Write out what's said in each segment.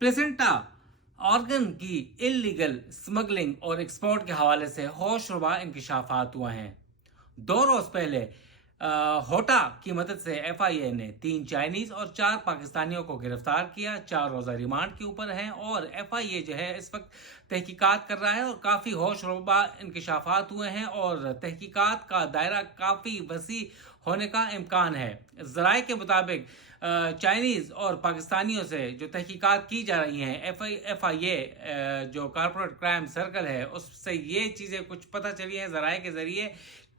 Placenta organ की illegal smuggling और export के हवाले से होशरुबा इंकशाफात हुए हैं। 2 रोज पहले होटा की मदद से एफआईए ने 3 चाइनीज और 4 पाकिस्तानियों को गिरफ्तार किया। 4 रोजा रिमांड के ऊपर हैं और एफआईए जो है इस वक्त तहकीकात कर रहा है और काफ़ी होशरुबा इंकशाफात हुए हैं और तहकीकात का दायरा काफ़ी वसी होने का इम्कान है। ज़राए के मुताबिक चाइनीज़ और पाकिस्तानियों से जो तहकीकात की जा रही हैं, एफआईए जो कॉर्पोरेट क्राइम सर्कल है उससे ये चीज़ें कुछ पता चली हैं ज़राए के ज़रिए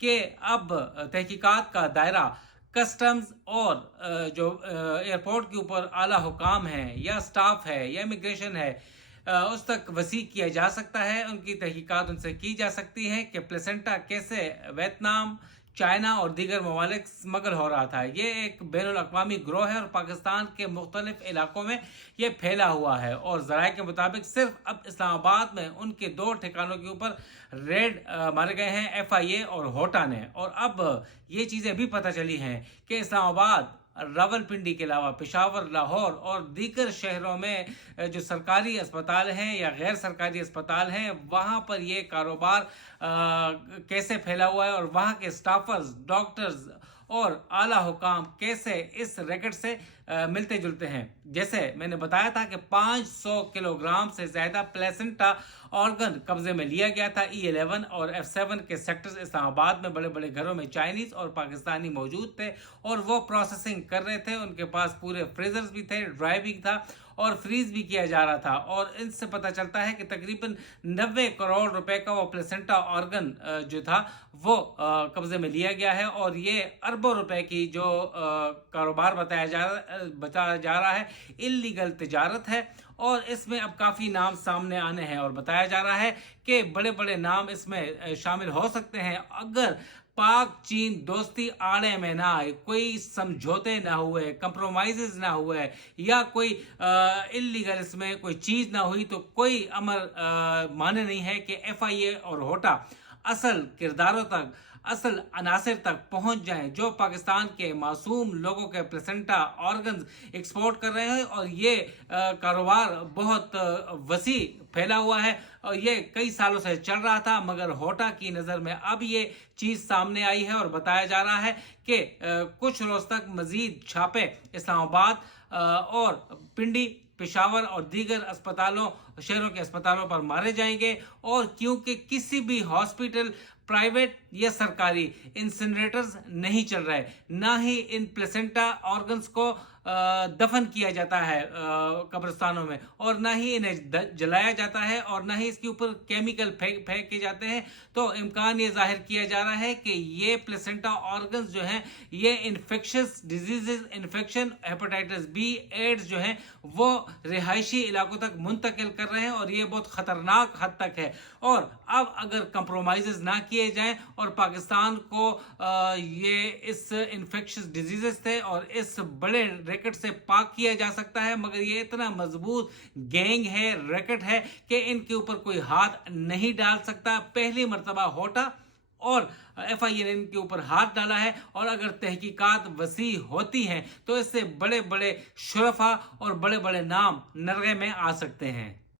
कि अब तहकीकात का दायरा कस्टम्स और जो एयरपोर्ट के ऊपर आला हुकाम हैं या स्टाफ है या इमिग्रेशन है उस तक वसी किया जा सकता है। उनकी तहकीकात उनसे की जा सकती है कि प्लेसेंटा कैसे वियतनाम, चाइना और दीगर ममालिक स्मगल हो रहा था। ये एक बैनुल अक़वामी गिरोह है और पाकिस्तान के मुख्तलिफ इलाकों में ये फैला हुआ है और ज़राए के मुताबिक सिर्फ अब इस्लामाबाद में उनके 2 ठिकानों के ऊपर रेड मारे गए हैं एफआईए और होटा ने। और अब ये चीज़ें भी पता चली हैं कि इस्लामाबाद, रावलपिंडी के अलावा पेशावर, लाहौर और दीगर शहरों में जो सरकारी अस्पताल हैं या गैर सरकारी अस्पताल हैं वहाँ पर ये कारोबार कैसे फैला हुआ है और वहाँ के स्टाफर्स, डॉक्टर्स और आला हुकाम कैसे इस रैकेट से मिलते जुलते हैं। जैसे मैंने बताया था कि 500 किलोग्राम से ज़्यादा प्लेसेंटा ऑर्गन कब्जे में लिया गया था। E11 और F7 के सेक्टर्स इस्लामाबाद में बड़े बड़े घरों में चाइनीज़ और पाकिस्तानी मौजूद थे और वो प्रोसेसिंग कर रहे थे। उनके पास पूरे फ्रीजर्स भी थे, ड्राई भी था और फ्रीज भी किया जा रहा था। और इनसे पता चलता है कि तकरीबन 90 करोड़ रुपए का वो प्लेसेंटा ऑर्गन जो था वो कब्जे में लिया गया है और ये अरबों रुपए की जो कारोबार बताया जा रहा है, इल्लीगल तिजारत है। और इसमें अब काफ़ी नाम सामने आने हैं और बताया जा रहा है कि बड़े बड़े नाम इसमें शामिल हो सकते हैं अगर पाक चीन दोस्ती आड़े में ना आए, कोई समझौते ना हुए, कंप्रोमाइजेज ना हुए या कोई इल्लीगल इसमें कोई चीज़ ना हुई तो कोई अमल माने नहीं है कि एफआईए और होटा असल किरदारों तक, असल अनासर तक पहुंच जाएं जो पाकिस्तान के मासूम लोगों के प्लेसेंटा ऑर्गन्स एक्सपोर्ट कर रहे हैं। और ये कारोबार बहुत वसी फैला हुआ है और ये कई सालों से चल रहा था, मगर होटा की नज़र में अब ये चीज़ सामने आई है और बताया जा रहा है कि कुछ रोज़ तक मज़ीद छापे इस्लामाबाद और पिंडी, पेशावर और दीगर अस्पतालों, शहरों के अस्पतालों पर मारे जाएंगे। और क्योंकि किसी भी हॉस्पिटल, प्राइवेट या सरकारी इंसिनरेटर्स नहीं चल रहे, ना ही इन प्लेसेंटा ऑर्गन्स को दफन किया जाता है कब्रिस्तानों में और ना ही इन्हें जलाया जाता है और ना ही इसके ऊपर केमिकल फेंके जाते हैं, तो इम्कान ये जाहिर किया जा रहा है कि ये प्लेसेंटा ऑर्गन्स जो हैं ये infectious diseases, infection, hepatitis B, AIDS जो हैं वो रिहायशी इलाकों तक मुंतकिल कर रहे हैं और ये बहुत ख़तरनाक हद तक है। और अब अगर कंप्रोमाइज़ ना किए जाएं और पाकिस्तान को ये इस इन्फेक्शस डिजीजेस थे और इस बड़े रैकेट से पाक किया जा सकता है, मगर ये इतना मजबूत गैंग है, रैकेट है कि इनके ऊपर कोई हाथ नहीं डाल सकता। पहली मर्तबा होटा और एफआईए ने इनके ऊपर हाथ डाला है और अगर तहकीकात वसी होती हैं तो इससे बड़े बड़े शुरफा और बड़े बड़े नाम नरगे में आ सकते हैं।